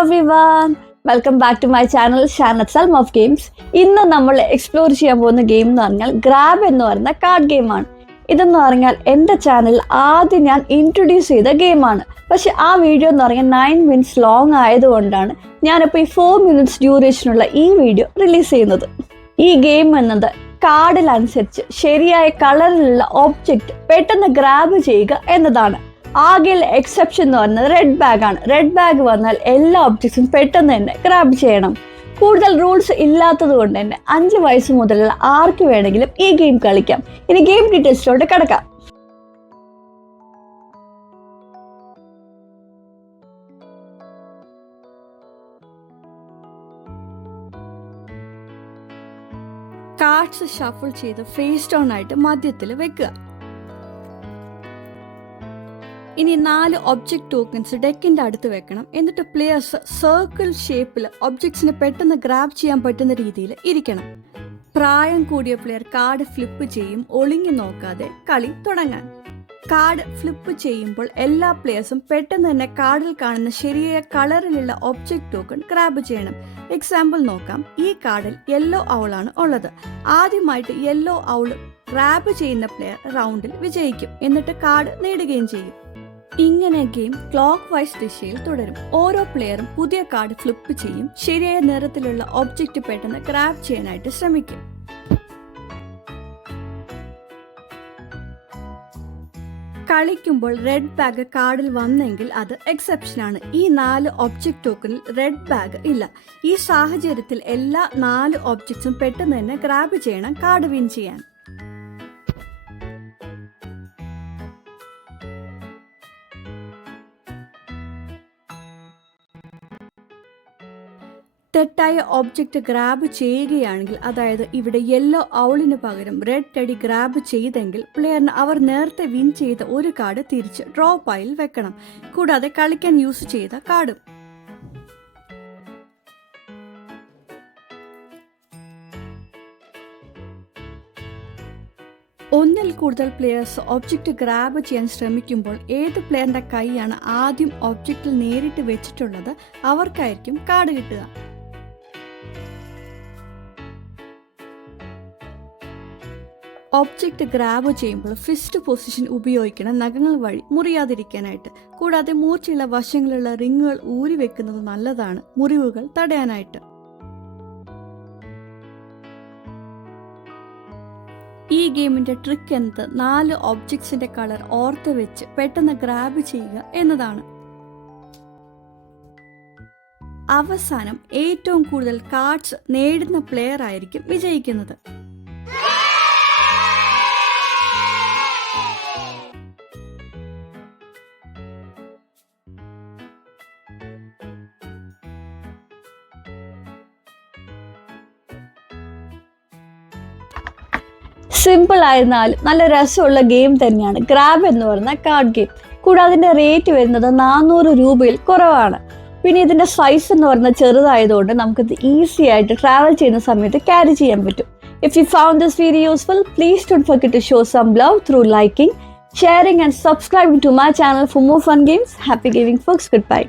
everyone, welcome back to my channel Shanat Salm of Games. ഇന്ന് നമ്മൾ explore ചെയ്യാൻ പോകുന്ന ഗെയിം എന്ന് പറഞ്ഞാൽ ഗ്രാബ് എന്ന് പറയുന്ന കാർഡ് ഗെയിമാണ്. ഇതെന്ന് പറഞ്ഞാൽ എൻ്റെ ചാനൽ ആദ്യം ഞാൻ ഇൻട്രൊഡ്യൂസ് ചെയ്ത ഗെയിമാണ്. പക്ഷെ ആ വീഡിയോ എന്ന് പറഞ്ഞാൽ 9 minutes ലോങ് ആയതുകൊണ്ടാണ് ഞാനിപ്പോൾ ഈ 4 minutes ഡ്യൂറേഷനുള്ള ഈ വീഡിയോ റിലീസ് ചെയ്യുന്നത്. ഈ ഗെയിം എന്നത് കാർഡിലനുസരിച്ച് ശരിയായ കളറിലുള്ള ഒബ്ജക്റ്റ് പെട്ടെന്ന് ഗ്രാബ് ചെയ്യുക എന്നതാണ്. ആകെയുള്ള എക്സെപ്ഷൻ എന്ന് പറയുന്നത് റെഡ് ബാഗ് ആണ്. റെഡ് ബാഗ് വന്നാൽ എല്ലാ ഒബ്ജക്ട്സും പെട്ടെന്ന് തന്നെ ഗ്രാബ് ചെയ്യണം. കൂടുതൽ റൂൾസ് ഇല്ലാത്തത് കൊണ്ട് തന്നെ 5 വയസ്സ് മുതലുള്ള ആർക്ക് വേണമെങ്കിലും ഈ ഗെയിം കളിക്കാം. ഇനി ഗെയിം ഡീറ്റെയിൽസിലോട്ട് കിടക്കാം. കാർഡ്സ് ഷഫിൾ ചെയ്ത് ഫേസ് ഡൗൺ ആയിട്ട് മധ്യത്തിൽ വെക്കുക. ഇനി 4 ഒബ്ജക്റ്റ് ടോക്കൺസ് ഡെക്കിന്റെ അടുത്ത് വെക്കണം. എന്നിട്ട് പ്ലേയേഴ്സ് സർക്കിൾ ഷേപ്പിൽ ഒബ്ജക്ട്സിനെ പെട്ടെന്ന് ഗ്രാബ് ചെയ്യാൻ പറ്റുന്ന രീതിയിൽ ഇരിക്കണം. പ്രായം കൂടിയ പ്ലെയർ കാർഡ് ഫ്ലിപ്പ് ചെയ്യും, ഒളിഞ്ഞു നോക്കാതെ കളി തുടങ്ങാൻ. കാർഡ് ഫ്ലിപ്പ് ചെയ്യുമ്പോൾ എല്ലാ പ്ലേയേഴ്സും പെട്ടെന്ന് തന്നെ കാർഡിൽ കാണുന്ന ശരിയായ കളറിലുള്ള ഒബ്ജക്റ്റ് ടോക്കൺ ഗ്രാബ് ചെയ്യണം. എക്സാമ്പിൾ നോക്കാം. ഈ കാർഡിൽ യെല്ലോ ഔളാണ് ഉള്ളത്. ആദ്യമായിട്ട് യെല്ലോ ഔൾ ഗ്രാബ് ചെയ്യുന്ന പ്ലെയർ റൗണ്ടിൽ വിജയിക്കും. എന്നിട്ട് കാർഡ് നേടുകയും ചെയ്യും. ഇങ്ങനെ ഗെയിം ക്ലോക്ക് വൈസ് ദിശയിൽ തുടരും. ഓരോ പ്ലെയറും പുതിയ കാർഡ് ഫ്ലിപ്പ് ചെയ്യും. ശരിയായ നിറത്തിലുള്ള ഒബ്ജക്റ്റ് പെട്ടെന്ന് ഗ്രാബ് ചെയ്യാനായിട്ട് ശ്രമിക്കും. കളിക്കുമ്പോൾ റെഡ് ബാഗ് കാർഡിൽ വന്നെങ്കിൽ അത് എക്സെപ്ഷൻ ആണ്. ഈ 4 ഒബ്ജക്റ്റ് ടോക്കണിൽ റെഡ് ബാഗ് ഇല്ല. ഈ സാഹചര്യത്തിൽ എല്ലാ 4 ഒബ്ജക്ട്സും പെട്ടെന്ന് തന്നെ ഗ്രാബ് ചെയ്യണം കാർഡ് വിൻ ചെയ്യാൻ. തെറ്റായ ഒബ്ജക്റ്റ് ഗ്രാബ് ചെയ്യുകയാണെങ്കിൽ, അതായത് ഇവിടെ യെല്ലോ ഔളിന് പകരം റെഡ് ടെഡി ഗ്രാബ് ചെയ്തെങ്കിൽ പ്ലെയറിന് അവർ നേരത്തെ വിൻ ചെയ്ത ഒരു കാർഡ് തിരിച്ച് ഡ്രോ പൈൽ വെക്കണം. കൂടാതെ കളിക്കാൻ യൂസ് ചെയ്ത കാർഡും. ഒന്നിൽ കൂടുതൽ പ്ലെയേഴ്സ് ഒബ്ജക്റ്റ് ഗ്രാബ് ചെയ്യാൻ ശ്രമിക്കുമ്പോൾ ഏത് പ്ലെയറിന്റെ കൈയാണ് ആദ്യം ഒബ്ജക്റ്റിൽ നേരിട്ട് വെച്ചിട്ടുള്ളത് അവർക്കായിരിക്കും കാർഡ് കിട്ടുക. ഒബ്ജക്റ്റ് ഗ്രാബ് ചെയ്യുമ്പോൾ ഫിസ്റ്റ് പൊസിഷൻ ഉപയോഗിക്കണം, നഖങ്ങൾ വഴി മുറിയാതിരിക്കാനായിട്ട്. കൂടാതെ മൂർച്ചയുള്ള വശങ്ങളുള്ള റിങ്ങുകൾ ഊരി വെക്കുന്നത് നല്ലതാണ്, മുറിവുകൾ തടയാനായിട്ട്. ഈ ഗെയിമിന്റെ ട്രിക്ക് എന്നത് 4 ഒബ്ജക്ട്സിന്റെ കളർ ഓർത്ത് വെച്ച് പെട്ടെന്ന് ഗ്രാബ് ചെയ്യുക എന്നതാണ്. അവസാനം ഏറ്റവും കൂടുതൽ കാർഡ്സ് നേടുന്ന പ്ലെയർ ആയിരിക്കും വിജയിക്കുന്നത്. സിമ്പിൾ ആയിരുന്നാലും നല്ല രസമുള്ള ഗെയിം തന്നെയാണ് ഗ്രാബ് എന്ന് പറയുന്ന കാർഡ് ഗെയിം. കൂടാതെ അതിൻ്റെ റേറ്റ് വരുന്നത് 400 രൂപയിൽ കുറവാണ്. പിന്നെ ഇതിൻ്റെ സൈസ് എന്ന് പറയുന്നത് ചെറുതായതുകൊണ്ട് നമുക്കിത് ഈസി ആയിട്ട് ട്രാവൽ ചെയ്യുന്ന സമയത്ത് ക്യാരി ചെയ്യാൻ പറ്റും. If you found this video useful, please don't forget to show some love through liking, sharing and subscribing to my channel for more fun games. Happy gaming folks. Goodbye.